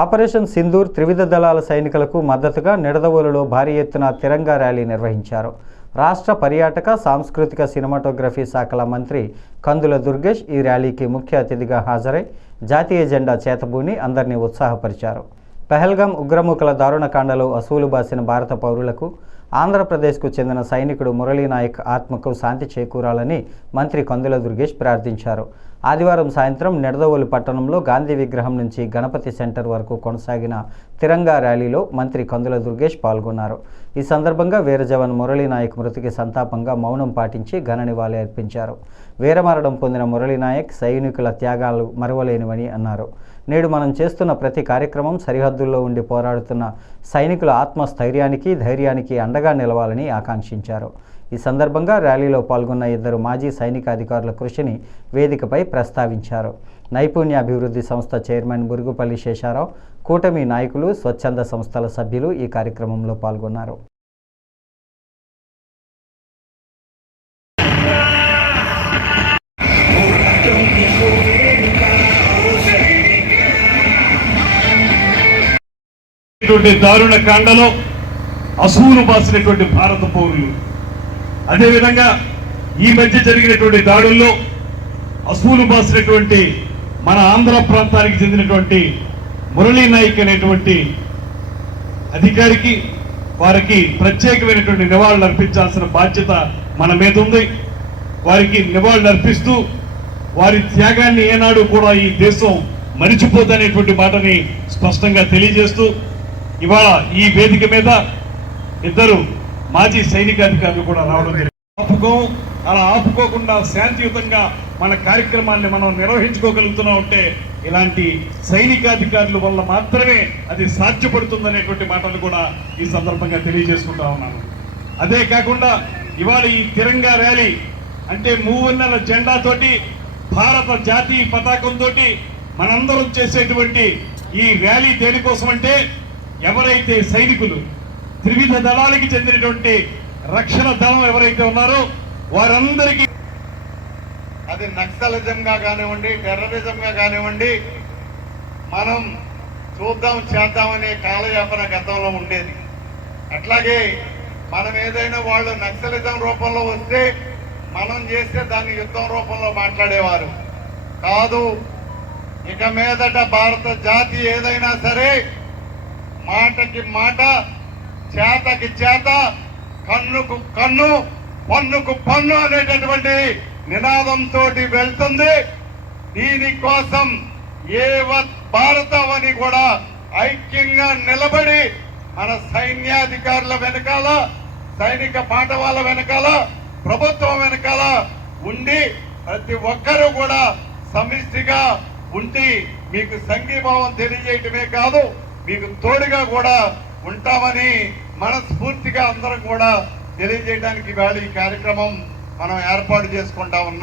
Operation Sindoor త్రివిధ దళాల సైనికులకు మద్దతుగా నిడదవోలులో భారీ ఎత్తున తిరంగా ర్యాలీ నిర్వహించారు. రాష్ట్ర పర్యాటక సాంస్కృతిక సినిమాటోగ్రఫీ శాఖల మంత్రి కందుల దుర్గేష్ ఈ ర్యాలీకి ముఖ్య అతిథిగా హాజరై జాతీయ జెండా చేతబూని అందరినీ ఉత్సాహపరిచారు. పెహల్గాం ఉగ్రముఖల దారుణకాండలో అసూలు బాసిన భారత పౌరులకు ఆంధ్రప్రదేశ్కు చెందిన సైనికుడు మురళీనాయక్ ఆత్మకు శాంతి చేకూరాలని మంత్రి కందుల దుర్గేష్ ప్రార్థించారు. ఆదివారం సాయంత్రం నెడదవోలు పట్టణంలో గాంధీ విగ్రహం నుంచి గణపతి సెంటర్ వరకు కొనసాగిన తిరంగా ర్యాలీలో మంత్రి కందుల దుర్గేష్ పాల్గొన్నారు. ఈ సందర్భంగా వీరజవన్ మురళీనాయక్ మృతికి సంతాపంగా మౌనం పాటించి ఘన నివాళి అర్పించారు. వీరమరణం పొందిన మురళీనాయక్ సైనికుల త్యాగాలు మరవలేనివని అన్నారు. నేడు మనం చేస్తున్న ప్రతి కార్యక్రమం సరిహద్దుల్లో ఉండి పోరాడుతున్న సైనికుల ఆత్మస్థైర్యానికి ధైర్యానికి అండగా నిలవాలని ఆకాంక్షించారు. ఈ సందర్భంగా ర్యాలీలో పాల్గొన్న ఇద్దరు మాజీ సైనిక అధికారుల కృషిని వేదికపై ప్రస్తావించారు. నైపుణ్యాభివృద్ధి సంస్థ చైర్మన్ బురుగుపల్లి శేషారావు కూటమి నాయకులు స్వచ్ఛంద సంస్థల సభ్యులు ఈ కార్యక్రమంలో పాల్గొన్నారు. దారుణ కాండలో అసూలు బాసినటువంటి భారత పౌరులు. అదేవిధంగా ఈ మధ్య జరిగినటువంటి దాడుల్లో అసూలు బాసినటువంటి మన ఆంధ్ర ప్రాంతానికి చెందినటువంటి మురళీ నాయక్ అనేటువంటి అధికారికి వారికి ప్రత్యేకమైనటువంటి నివాళులు అర్పించాల్సిన బాధ్యత మన మీద ఉంది. వారికి నివాళులు అర్పిస్తూ వారి త్యాగాన్ని ఏనాడు కూడా ఈ దేశం మరిచిపోదనేటువంటి మాటని స్పష్టంగా తెలియజేస్తూ ఇవాళ ఈ వేదిక మీద ఇద్దరు మాజీ సైనికాధికారులు కూడా రావడం జరిగింది. ఆపుకో అలా ఆపుకోకుండా శాంతియుతంగా మన కార్యక్రమాన్ని మనం నిర్వహించుకోగలుగుతున్నాం అంటే ఇలాంటి సైనికాధికారుల వల్ల మాత్రమే అది సాధ్యపడుతుందనేటువంటి మాటలు కూడా ఈ సందర్భంగా తెలియజేసుకుంటా ఉన్నాను. అదే కాకుండా ఇవాళ ఈ తిరంగా ర్యాలీ అంటే మూవన్నెల జెండాతోటి భారత జాతీయ పతాకంతో మనందరం చేసేటువంటి ఈ ర్యాలీ దేనికోసం అంటే ఎవరైతే సైనికులు త్రివిధ దళాలకి చెందినటువంటి రక్షణ దళం ఎవరైతే ఉన్నారో వారందరికీ అది నక్సలిజంగా కానివ్వండి టెర్రరిజంగా కానివ్వండి మనం చూద్దాం చేద్దామనే కాలయాపన గతంలో ఉండేది. అట్లాగే మనం ఏదైనా వాళ్ళు నక్సలిజం రూపంలో వస్తే మనం చేస్తే దాన్ని యుద్ధం రూపంలో మాట్లాడేవారు. కాదు ఇక మీదట భారత జాతి ఏదైనా సరే మాటకి మాట చేతకి చేత కన్నుకు కన్ను పన్నుకు పన్ను అనేటటువంటి నినాదంతో వెళ్తుంది. దీనికోసం ఏ భారతం అని కూడా ఐక్యంగా నిలబడి మన సైన్యాధికారుల వెనకాల సైనిక పాఠవాల వెనకాల ప్రభుత్వం వెనకాల ఉండి ప్రతి ఒక్కరూ కూడా సమిష్టిగా ఉండి మీకు సంఘీభావం తెలియజేయటమే కాదు మీకు తోడుగా కూడా ఉంటామని మనస్ఫూర్తిగా అందరం కూడా తెలియజేయడానికి ఇవాళ ఈ కార్యక్రమం మనం ఏర్పాటు చేసుకుంటా ఉన్నాం.